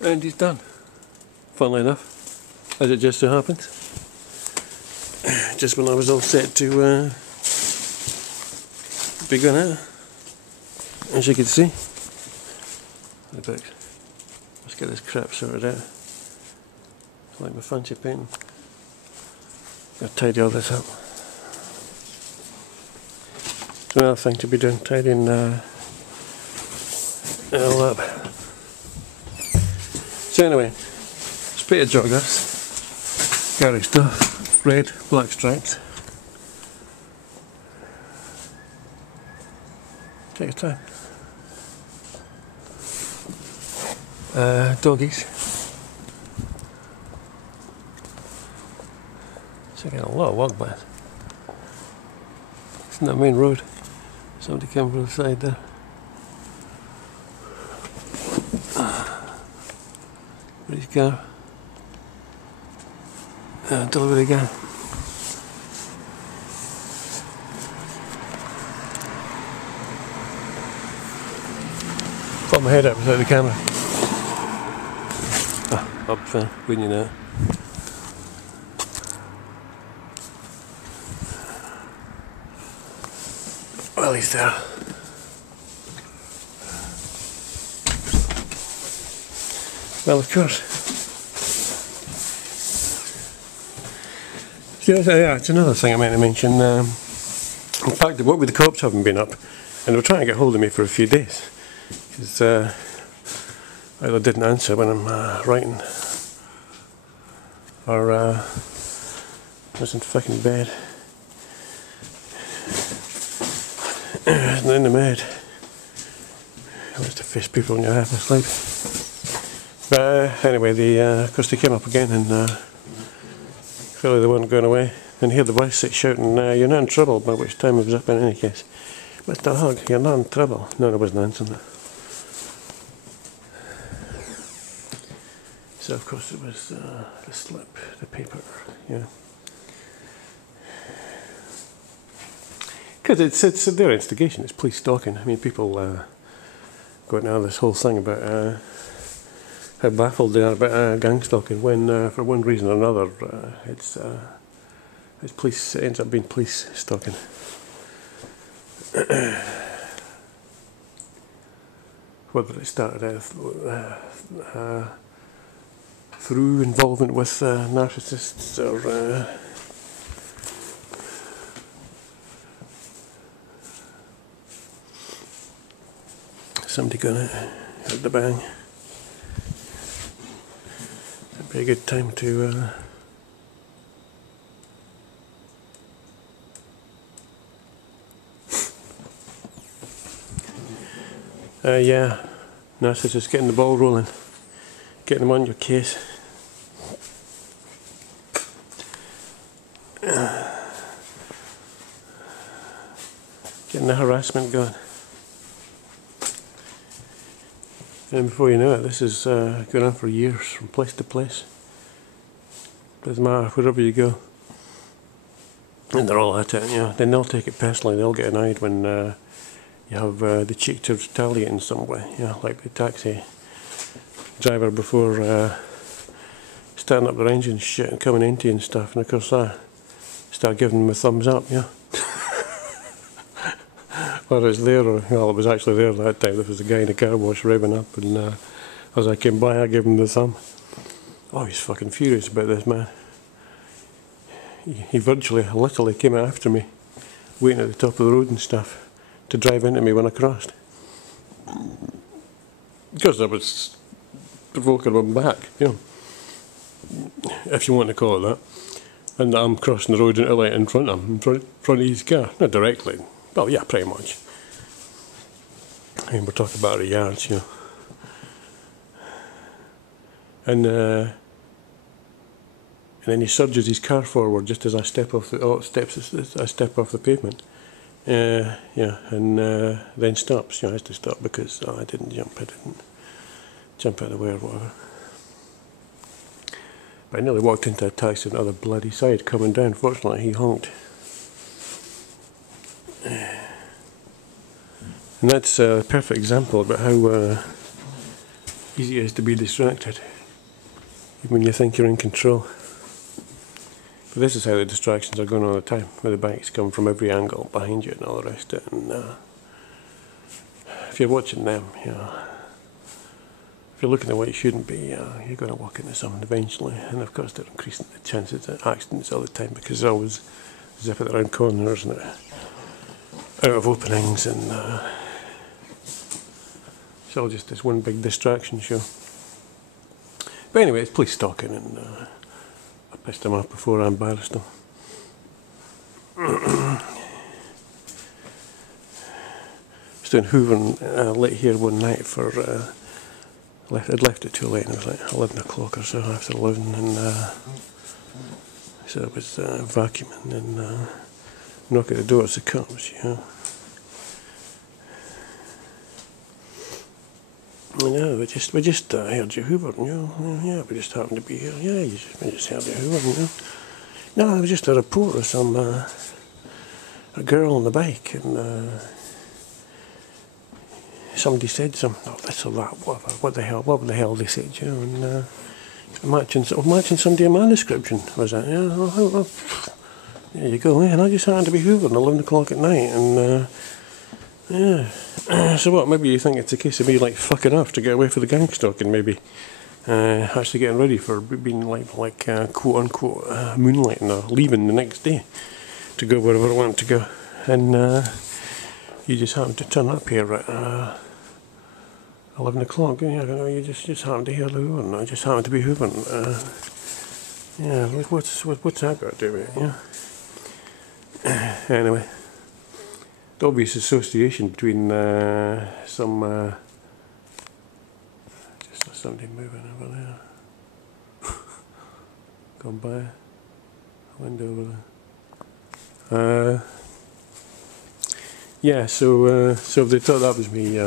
And he's done, funnily enough, as it just so happens. Just when I was all set to begin it, as you can see. Let's get this crap sorted out. It's like my fancy painting. Gotta tidy all this up. It's another thing to be doing, tidying it all up. So anyway, spray of joggers, garage stuff, red, black stripes. Take your time. Doggies. So I get a lot of walk by. It's not the main road. Somebody came from the side there. Police car. Delivery guy. Put my head up without the camera. Up there, wouldn't you know? Well, he's there. Well, of course. Yeah, it's another thing I meant to mention. In fact, what with the cops haven't been up, and they were trying to get hold of me for a few days, because either didn't answer when I'm writing, or was in fucking bed. Isn't in the bed. I was to fish people when you're half asleep. But anyway, of course they came up again, and clearly they weren't going away. And here the boys sit shouting, "You're not in trouble," by which time I was up in any case. "Mr. Hogg, you're not in trouble." No, I wasn't answering that. So of course it was the slip, the paper, yeah. Because it's their instigation, it's police stalking. I mean, people going on this whole thing about how baffled they are about gang stalking, when for one reason or another it's police, it ends up being police stalking. Whether it started out through involvement with narcissists, or somebody gonna hit the bang. That'd be a good time to yeah, narcissists, getting the ball rolling, getting them on your case. Getting the harassment going. And before you know it, this is going on for years, from place to place. Doesn't matter, wherever you go. And they're all at it, you know. Then they'll take it personally, they'll get annoyed when you have the cheek to retaliate in some way. You know, like the taxi driver before starting up their engine and shit and coming into you and stuff. And of course I start giving them a thumbs up, yeah. Whether it's there or, well, it was actually there that time. There was a guy in a car wash revving up, and as I came by I gave him the thumb. Oh, he's fucking furious about this, man. He literally came after me, waiting at the top of the road and stuff, to drive into me when I crossed. Because I was provoking him back, you know, if you want to call it that. And I'm crossing the road into light in front of him, in front of his car. Not directly. Well, yeah, pretty much. I mean, we're talking about a yard, you know. And then he surges his car forward just as I step off the pavement. Yeah, and then stops. You know, has to stop because I didn't jump out of the way or whatever. But I nearly walked into a taxi on the other bloody side coming down. Fortunately, he honked. And that's a perfect example about how easy it is to be distracted, even when you think you're in control. But this is how the distractions are going all the time, where the bikes come from every angle behind you and all the rest of it. And if you're watching them, you know, if you're looking at what you shouldn't be, you're going to walk into something eventually. And of course, they're increasing the chances of accidents all the time because they're always zipping around corners and out of openings, and it's all just this one big distraction show. But anyway, it's police stalking, and I pissed them off before I embarrassed them. I was doing hoovering late here one night for, I'd left it too late, and it was like 11 o'clock or so, after 11, and so I was vacuuming and knock at the door as it comes, you know. Yeah, we just heard you hoovering, you know. Yeah, we just happened to be here. Yeah, we just heard you hoovering, you know. No, it was just a report of some a girl on the bike, and somebody said something, oh, this or that, whatever, what the hell they said, you know, and matching somebody in my description, was that, yeah, oh, there you go, yeah, and I just happened to be hoovering at 11 o'clock at night, and yeah, so what, maybe you think it's a case of me like fucking off to get away from the gang stalking, maybe, actually getting ready for being like quote unquote moonlighting or leaving the next day to go wherever I want to go, and you just happen to turn up here at 11 o'clock, yeah, you just happen to hear the hoovering, I just happen to be hoovering, yeah, what's that got to do with it, yeah? Anyway, the obvious association between some, just somebody moving over there, gone by a window over there. Yeah, so they thought that was me,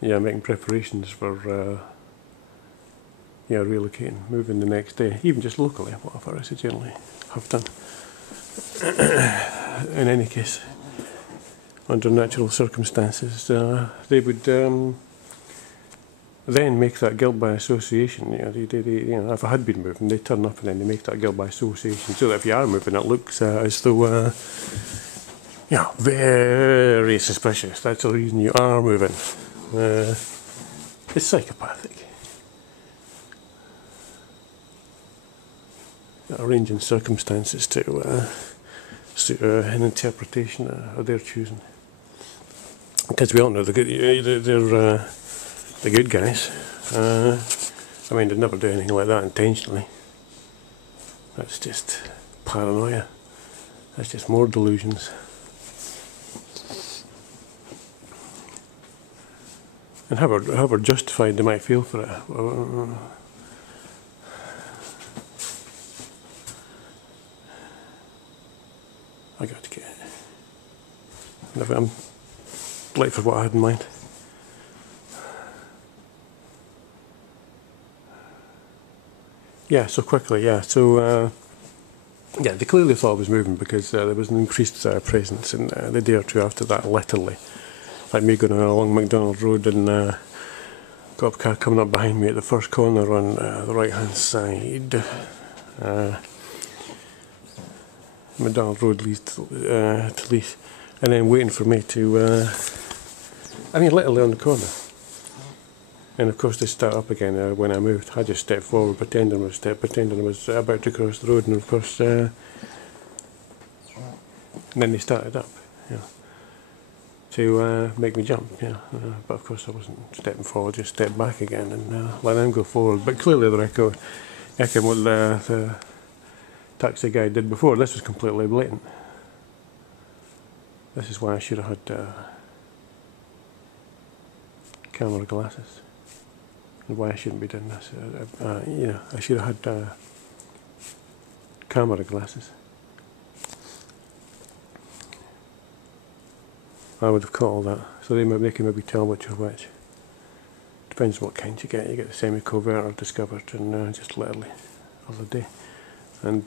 yeah, making preparations for, yeah, relocating, moving the next day, even just locally, whatever I generally have done. In any case, under natural circumstances, they would then make that guilt by association. You know, you know, if I had been moving, they turn up and then they make that guilt by association. So that if you are moving, it looks as though, yeah, very suspicious. That's the reason you are moving. It's psychopathic. Arranging circumstances to suit an interpretation of their choosing. Because we all know they're the good guys. I mean, they'd never do anything like that intentionally. That's just paranoia. That's just more delusions. And however justified they might feel for it. I got to get it. I'm late for what I had in mind. Yeah, so quickly, yeah. So, yeah, they clearly thought I was moving because there was an increased presence in the day or two after that, literally. Like me going along McDonald Road and got a car coming up behind me at the first corner on the right-hand side. McDonald Road leads to Leith, and then waiting for me to, I mean, literally on the corner. And of course they start up again when I moved. I just stepped forward, pretending I was about to cross the road, and of course, and then they started up, you know, to make me jump, yeah. But of course I wasn't stepping forward, just stepped back again and let them go forward. But clearly they're echoing what the taxi guy did before. This was completely blatant. This is why I should have had camera glasses, and why I shouldn't be doing this. You know, I should have had camera glasses. I would have caught all that. So they can maybe tell which are which. Depends what kind you get. You get the semi-covert or discovered, and just literally of the day. And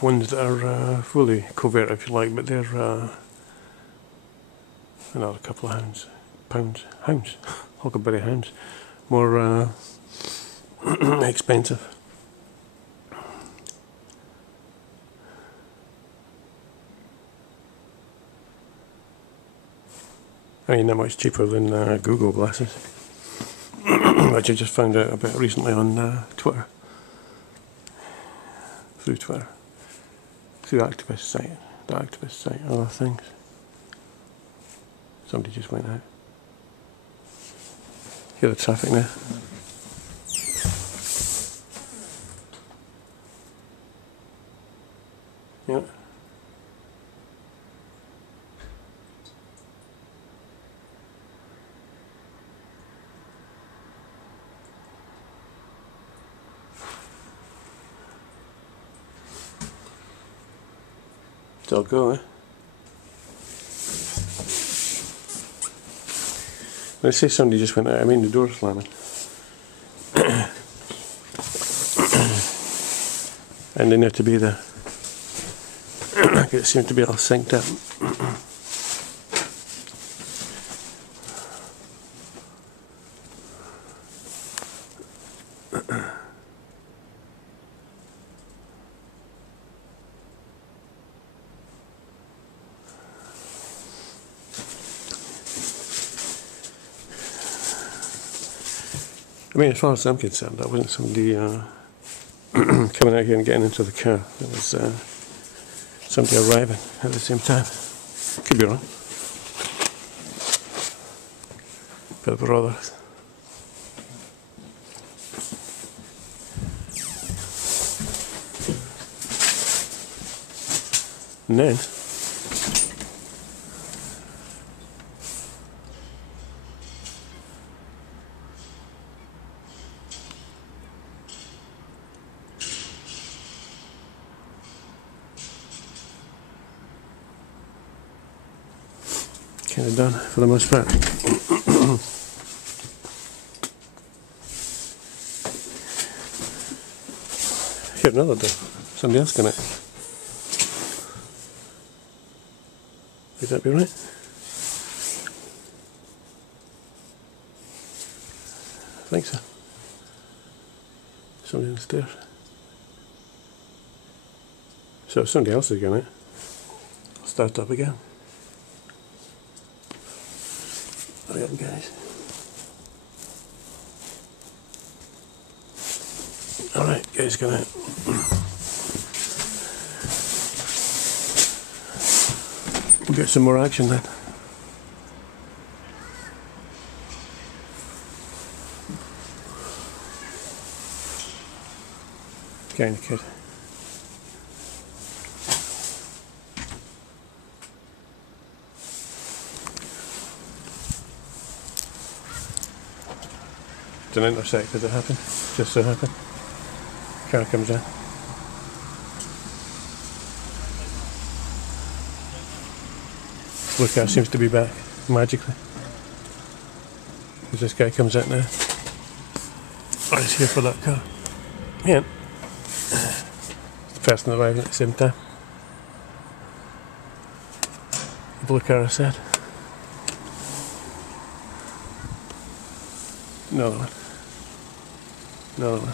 ones that are fully covert, if you like, but they're another couple of hounds, Huckleberry hounds, more expensive. I mean, not much cheaper than Google glasses, which I just found out about recently on Twitter, through the activist site, other things. Somebody just went out. Hear the traffic now. Yeah. Still go, eh? When I say somebody just went out, I mean the door slamming. And they need to be there. It seems to be all synced up. I mean, as far as I'm concerned, that wasn't somebody coming out here and getting into the car. It was somebody arriving at the same time. Could be wrong. Bit of a rather. And then kind of done for the most part. Here another door. Somebody else going out. Would that be right? I think so. Somebody on the stairs. So if somebody else is going out, I'll start up again. Hurry up, guys. Alright, guys, going out. We'll get some more action then. Kind of kid. It's an intersect, did it happen? Just so happened. Car comes in. Blue car seems to be back magically. Because this guy comes out now. Oh, he's here for that car. Yeah. The person arriving at the same time. The blue car, I said. Another one. Another one.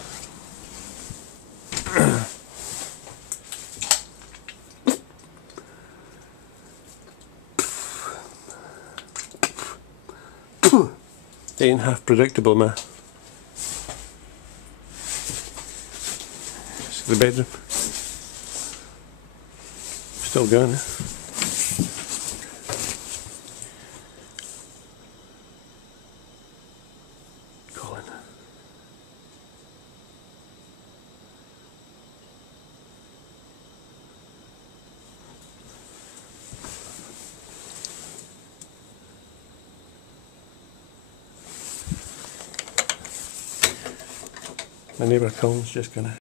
They ain't half predictable, man. It's the bedroom. Still going, eh? Colin. My neighbour Colin's just gonna